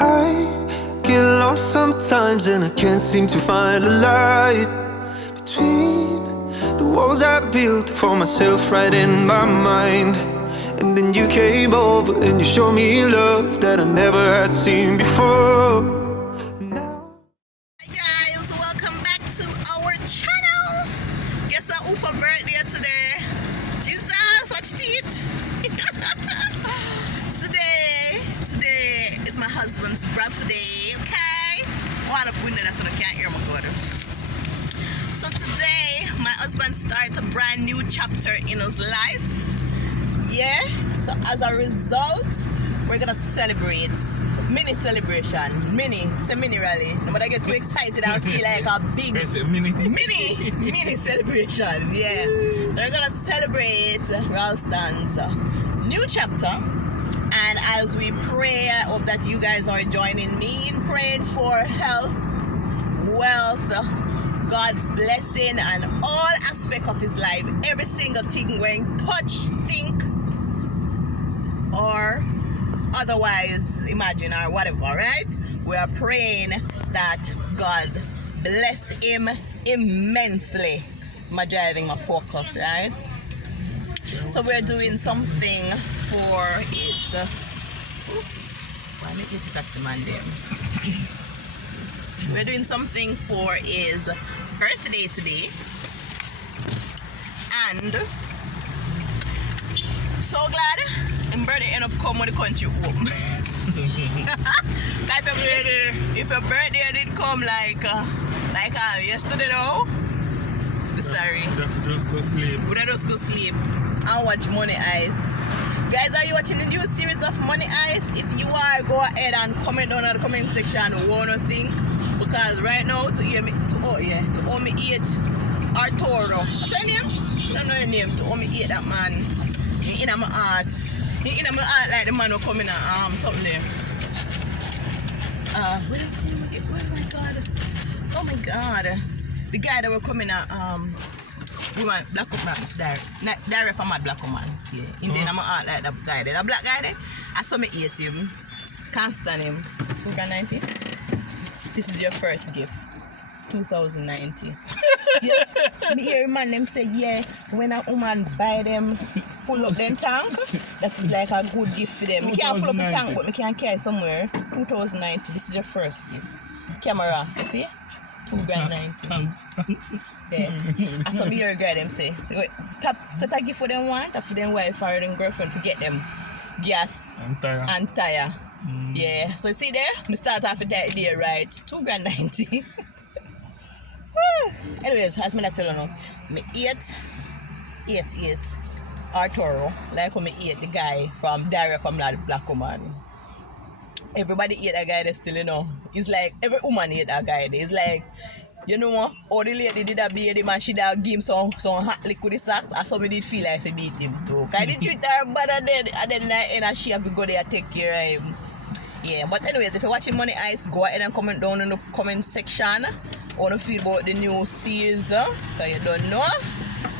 I get lost sometimes and I can't seem to find a light between the walls I built for myself right in my mind. And then you came over and you showed me love that I never had seen before. Hi guys, welcome back to our channel. Guess who for birthday today? Jesus, watch it. Today is my husband's birthday, okay? I want to put that so I can't hear my God. So today, my husband starts a brand new chapter in his life. Yeah, so as a result, we're gonna celebrate. Mini celebration. Say mini really. No matter I get too excited, I feel like a big mini celebration. Yeah. So we're gonna celebrate Ralston's new chapter. And as we pray, I hope that you guys are joining me in praying for health, wealth, God's blessing, and all aspect of his life. Every single thing when touch, think, or otherwise imagine or whatever, right? We are praying that God bless him immensely. I'm driving my focus, right? So we're doing something for his why make it a taxi man there? We're doing something for his birthday today, and so glad his birthday end up come when the country home. Like if your birthday did come like yesterday though, sorry. Would have just go sleep. Would I just go sleep and watch Money Heist? Guys, are you watching the new series of Money Heist? If you are, go ahead and comment down in the comment section what you think. Because right now to owe me eat Arturo. What's your name? I don't know your name. To owe me eat that man. In my heart. In my heart like the man who come in something there. Oh my god. The guy that will come in we want black up man, Diary from my black man. Yeah. In then I'm out like that guy there. That black guy there. I saw me eat him. Can't stand him. $290. This is your first gift. 2019. Yeah. Me hear a man them say, yeah, when a woman buy them full up them tank, that is like a good gift for them. Me can't full up the tank, but me can carry somewhere. 2019. This is your first gift. Camera, you see? $290. Thanks. There. I saw me hear a guy them say, set a gift for them one, for them wife or them girlfriend to get them gas and tire. Yeah. So see there, we start off with that idea, right? $290. Anyways, as me not tell you now, me eat Arturo, like when me eat the guy from Diary from the Black Woman. Everybody eat that guy there still, you know. It's like every woman eat that guy there. It's like, you know what? All the lady did a beat him and she did give him some hot liquid socks. I saw me did feel like I beat him too. Cause they treat her bad and then in the end she have to go there and take care of him. Yeah, but anyways, if you're watching Money Heist, go ahead and comment down in the comment section. Want to feel about the new series, so you don't know?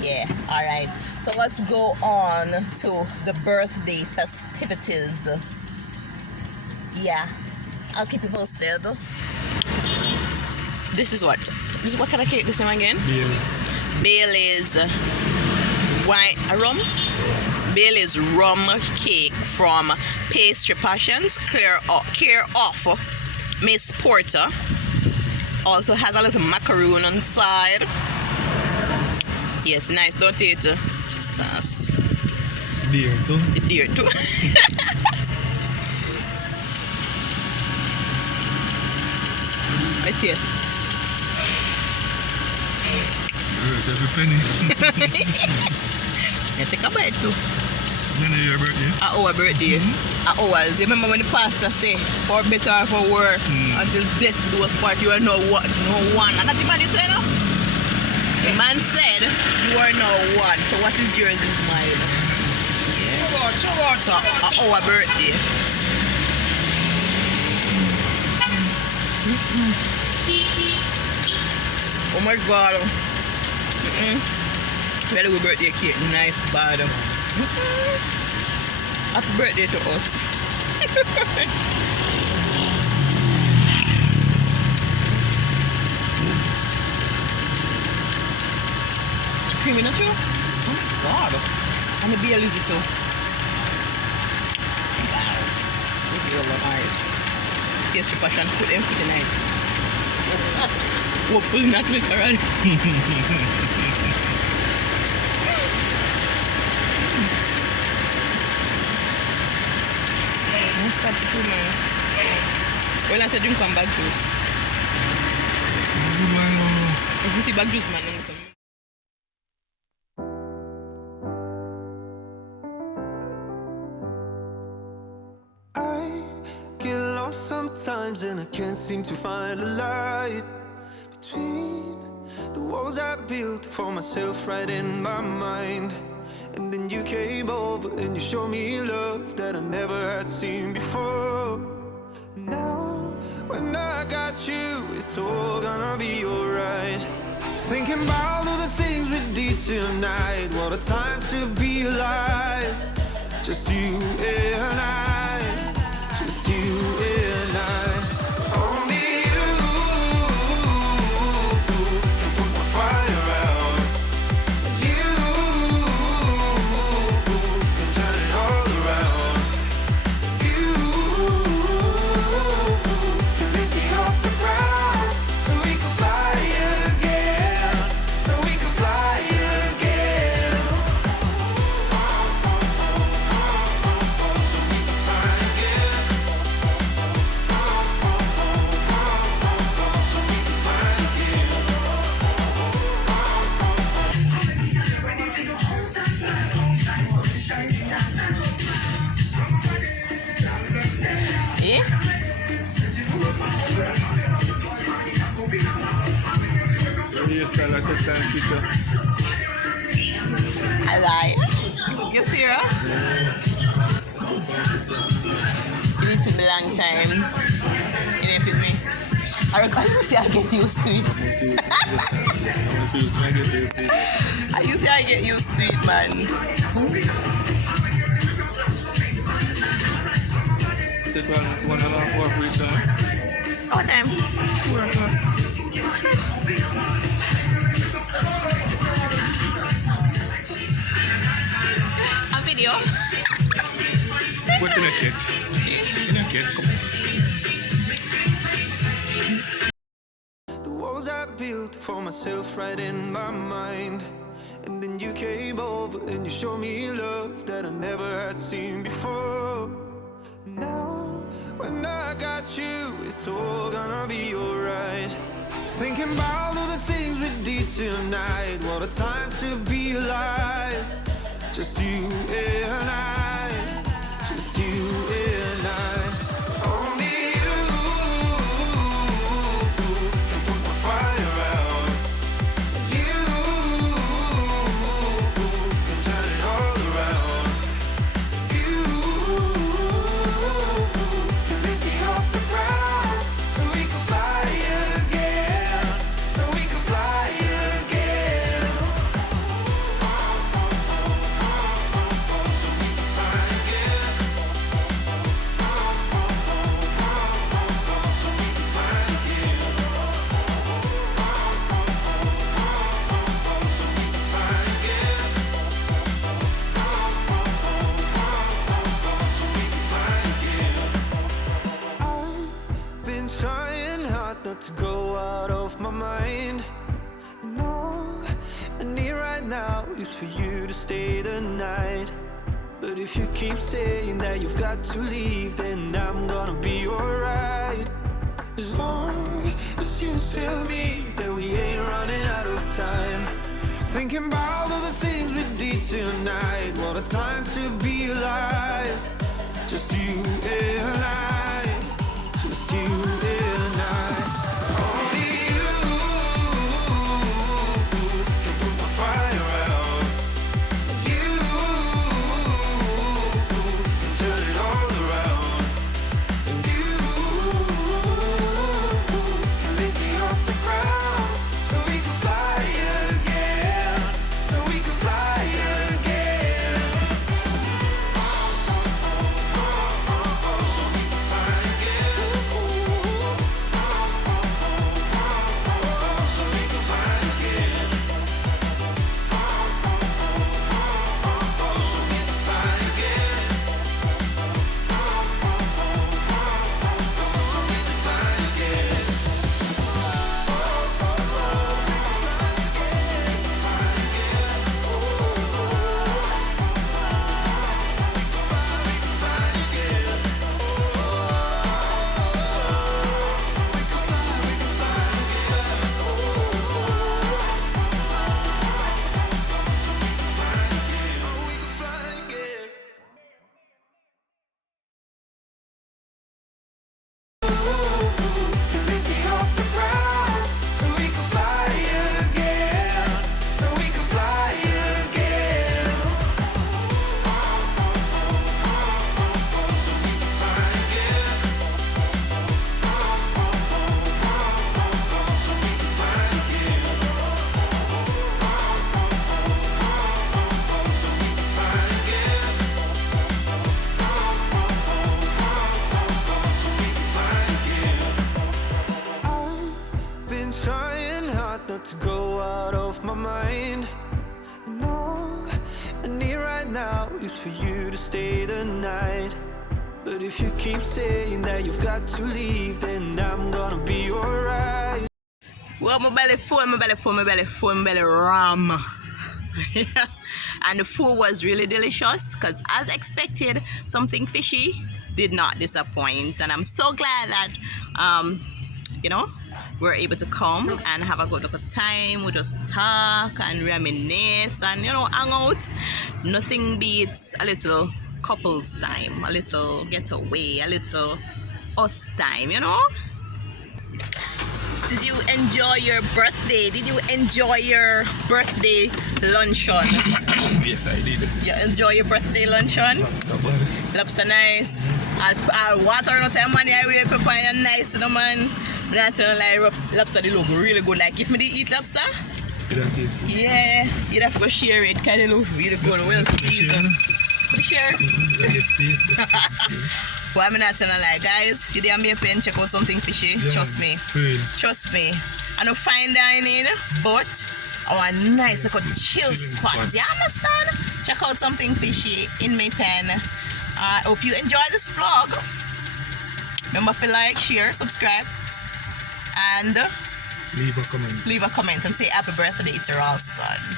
Yeah, alright. So let's go on to the birthday festivities. Yeah, I'll keep you posted. This is what kind of cake this name again? Bailey's white rum. Bailey's rum cake from Pastry Passions. Care off Miss Porter. Also has a little macaroon on the side. Yes, nice, don't it? Just nice. Dear too. Dear too. Let's taste. Every penny. Yeah, take a bite too. When is your birthday? Our birthday. Ours. You remember when the pastor say, for better or for worse, until death do us part, you are no one. And that's the man said, no? The man said, you are no one. So what is yours is mine. Yeah. So our birthday. Oh my god. Very good birthday cake. Nice bad. Happy birthday to us. yummy, not you? Oh my god. And the beer lizzy too. Wow. So it's really nice. Yes, your passion put them for tonight. Hopefully not literally. Nice party too, man. Well, I said drink one bag juice. Let's see bag juice, man. I get lost sometimes and I can't seem to find a light between the walls I built for myself right in my mind. And then you came over and you showed me love that I never had seen before. And now when I got you, it's all gonna be alright. Thinking about all the things we did tonight. What a time to be alive. Just you and I. Just you and I. Only you can put my fire out. You can turn it all around. You can lift me off the ground so we can fly again. So we can fly again. Yeah? Yes, I like to stand picture. I lie. You serious? You need to be long time. You need to me. I reckon you see I get used to it. You see I get used to it, man. Take 1.5 hours for each time. What time? 4 o'clock. A video? What in a catch? In a catch. The walls I built for myself right in my mind. And then you came over and you showed me love that I never had seen before. And now when I got you, it's all gonna be alright. Thinking about all the things we did tonight. What a time to be alive. Just you and I. Just you and I. Only you can put my fire out. You can turn it all around. You can lift me off the ground so we can fly again. So we can fly again. I've been trying hard not to go out of my mind. And all I need right now is for you to stay the night. But if you keep saying that you've got to leave, then I'm gonna be alright. As long as you tell me that we ain't running out of time. Thinking about all the things we did tonight. What a time to be alive. Just you and I. Just you and I. Only you can put my fire out. You can turn it all around. And you can lift me off the ground so we can fly again. So we can fly again. So we can fly but to go out of my mind. And all I need right now is for you to stay the night. But if you keep saying that you've got to leave, then I'm gonna be alright. Well, my belly full, my belly full, my belly full, my belly ram. And the food was really delicious because, as expected, something fishy did not disappoint. And I'm so glad that, we're able to come and have a good look at time. We just talk and reminisce and, hang out. Nothing beats a little couples time, a little getaway, a little us time, Did you enjoy your birthday? Did you enjoy your birthday luncheon? Yes, I did. You enjoy your birthday luncheon? Lobster nice. I'll water no time money I will prepare and nice, man. Not tell lie, lobster they look really good. Like if me did eat lobster, yeah, you'd have to go share it. Kind of look really good. Well seasoned. Share. Well, I'm not telling a lie, guys. You didn't make pen check out something fishy. Yeah, Trust me. Really. Trust me. I know fine dining, but I want a nice little chill spot. You understand? Check out something fishy in May Pen. I hope you enjoy this vlog. Remember to like, share, subscribe, and Leave a comment. Leave a comment and say happy birthday to Ralston.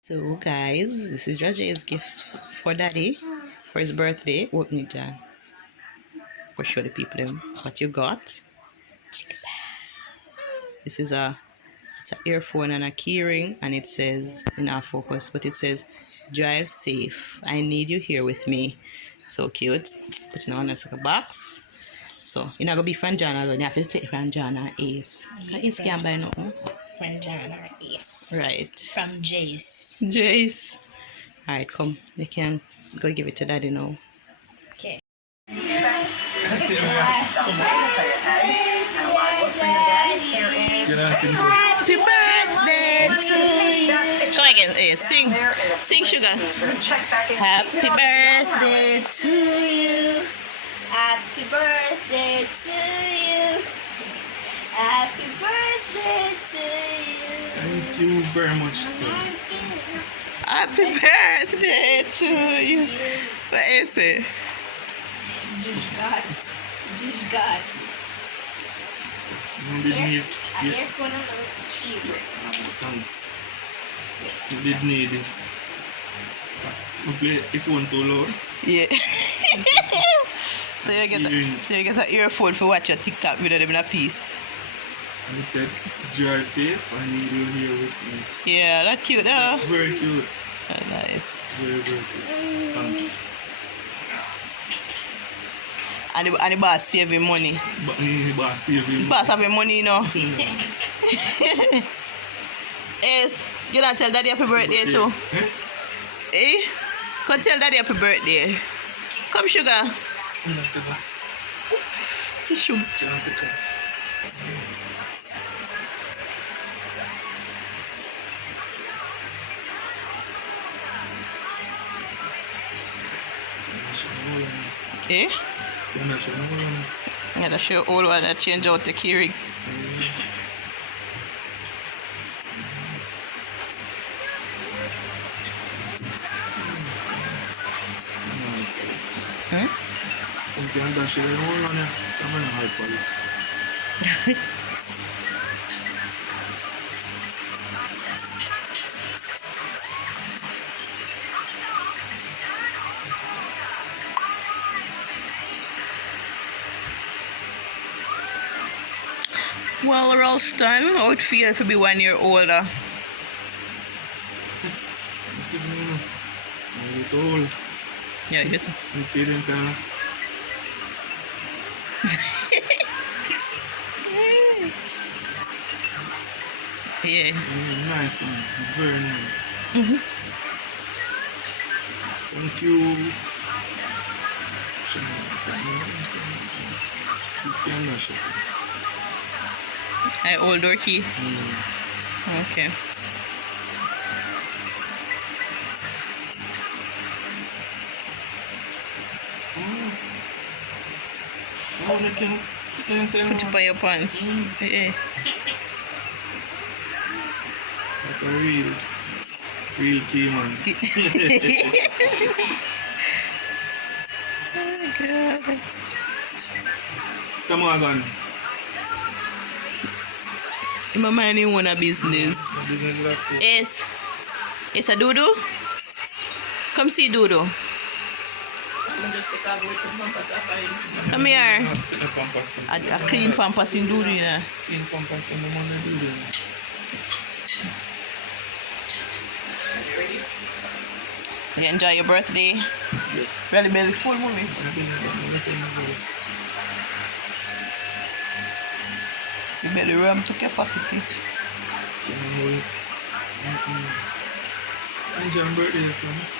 So guys, this is Rajay's gift for Daddy for his birthday. Open it, John. Go show the people them what you got. This is it's an earphone and a keyring, and it says in our focus, but it says drive safe. I need you here with me. So cute. Put it on a box. So you're not gonna be from John alone. You have to take from John or Ace. Ace can't buy nothing. From John or Ace. Right. From Jace. Jace. Alright, come. You can go give it to Daddy now. Okay. Happy birthday to you. Come again. Hey, sing. Sing, Sugar. Happy birthday to you. Happy birthday to you. Happy birthday to you. Thank you very much, sir. Happy birthday to you. What is it? Juice God. Juice God. You did need Earphone on its key. thanks. You did need this. You play if you want to loud. Yeah. So you get an earphone for watch your TikTok video them in a piece. And it said, drive safe, I need you here with me. Yeah, that's cute though. Very cute. Nice. Very, very cute. Thanks. And the boss saving money. But the boss saving The boss having money, Yes, you don't tell Daddy happy birthday too. Eh? Come tell Daddy happy birthday. Come, Sugar. Sugar. Eh? Yeah, that's your old one that change out the keyring. Well, Ralston, how it feel to be 1 year older? Yeah, yes. Yeah. Nice, man. Very nice. Thank you. I old or key? Okay. Put it by your pants. Yeah. For real. Real key, man. Oh God. Stamagan. I'm minding one of business. Business last year. Yes. It's a Dodo. Come see Dodo. Come here. Sit the pampas. A clean pampas in Dodo, you know. Clean pampas in the morning, do them. You enjoy your birthday? Yes. Belly belly full, mommy. Your belly rum to capacity. Enjoy your birthday, son.